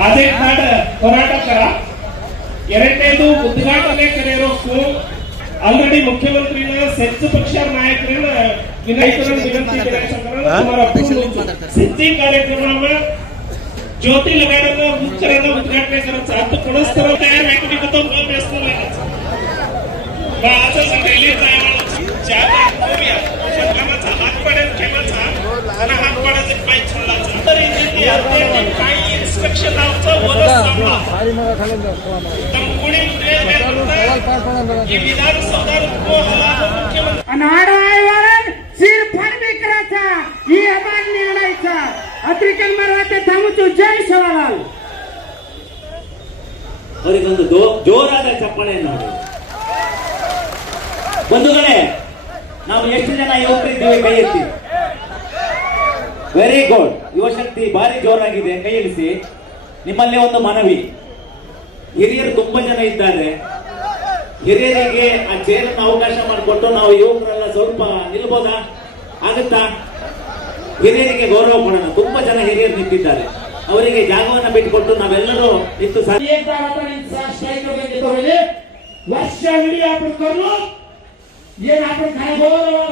ಅದೇ ಹೋರಾಟಗಾರ ಎರಡನೇದು ಉದ್ಘಾಟನೆ ಕರೆಯೋಕು ಆಲ್ರೆಡಿ ಮುಖ್ಯಮಂತ್ರಿನ ಸೆಂಚು ಪಕ್ಷ ನಾಯಕರನ್ನ ವಿನಂತಿ सिद्धी कार्यक्रमावर ज्योति लगाडा मुख्यरನ್ನ उद्घाटने करायचं आता कोणच तर तयार व्यक्ती होतो व्यस्त लागायचं मग आता सगळी जायला ज्या करूया शंकराचा हात पडेल केव्हाचा आणि हात पडायचे पाय छोडायचा तर इथे आता काही इन्स्ट्रक्शन आवचं वरच सांगा तर कोणी की विधानसभा को हवा मुख्यमंत्री अनाडा आयवारन सिर फडवी करायचा ही आवाज निघायचा अत्रिकन मराठे थांबतो जय शिवलाल ಅವರಿಗೊಂದು ಜೋರಾದ ಚಪ್ಪಾಳೆ ನೋಡಿ ಬಂಧುಗಳೇ ನಾವು ಎಷ್ಟು ಜನ ಯುವಕರಿದ್ದೀವಿ ಕೈ ಎತ್ತಿ ವೆರಿ ಗುಡ್ ಯುವಶಕ್ತಿ ಭಾರಿ ಜೋರಾಗಿದೆ ಕೈ ಇಳಿಸಿ ನಿಮ್ಮಲ್ಲಿ ಒಂದು ಮನವಿ ಹಿರಿಯರು ತುಂಬಾ ಜನ ಇದ್ದಾರೆ ಹಿರಿಯರಿಗೆ ಆ ಚೇರನ್ನು ಅವಕಾಶ ಮಾಡಿಕೊಟ್ಟು ನಾವು ಯುವಕರೆಲ್ಲ ಸ್ವಲ್ಪ ನಿಲ್ಬೋದಾ ಆಗುತ್ತಾ ಹಿರಿಯರಿಗೆ ಗೌರವ ಕೊಡೋಣ ತುಂಬಾ ಜನ ಹಿರಿಯರು ನಿಂತಿದ್ದಾರೆ ಅವರಿಗೆ ಜಾಗವನ್ನು ಬಿಟ್ಟುಕೊಟ್ಟು ನಾವೆಲ್ಲರೂ ನಿಂತು ವರ್ಷವಿಡೀ आपण करलो ये आपण काय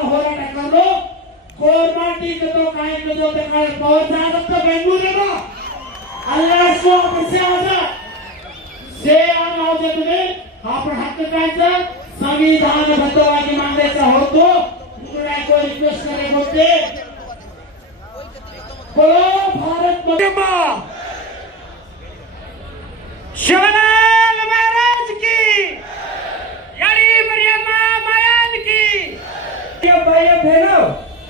ಹೋರಾಟ करलो कोर्माटी तो काय तो काय पवर जागत बेंगळूरू अल्लाह सो से आजा से आवाज तुम्ही आपण हक्कांचा संविधानबद्धವಾಗಿ मांडायचा होतो तुम्ही को रिक्वेस्ट करे होते बोलो भारत माता शिवलाल महाराज की यारी मरियम्मा मायान की ये भाई बहनो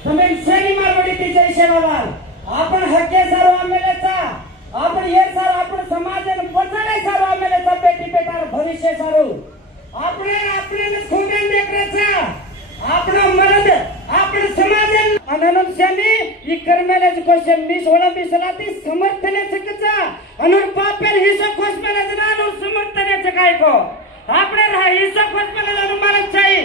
तुम्ही सरी मारवडी जय शिवलाल आपण हक्के सर्व आमेलेचा आपण हे सर आपण समाजाने पचाने सर्व आमेलेचा बेटी बेटार भविष्य सारू आपण आपल्याला खोगन देखराचा आपण मरद आपण समाजन अननम सेमी ಈ ಕರ್ಮೇಲೆ ಕ್ವೆಶ್ಚನ್ ಮಿಸ್ ಒಳಂಬಿಸಲಾತಿ ಸಮರ್ಥನೆ ಚಕचा ಅನುರ್ ಪಾಪೆಲ್ हिस्सा खोसमेले ನಾನು ಸಮರ್ಥನೆ ಚಕಾಯ್ಕೋ આપણે हिस्सा खोसमेले अनुमानच चाहिए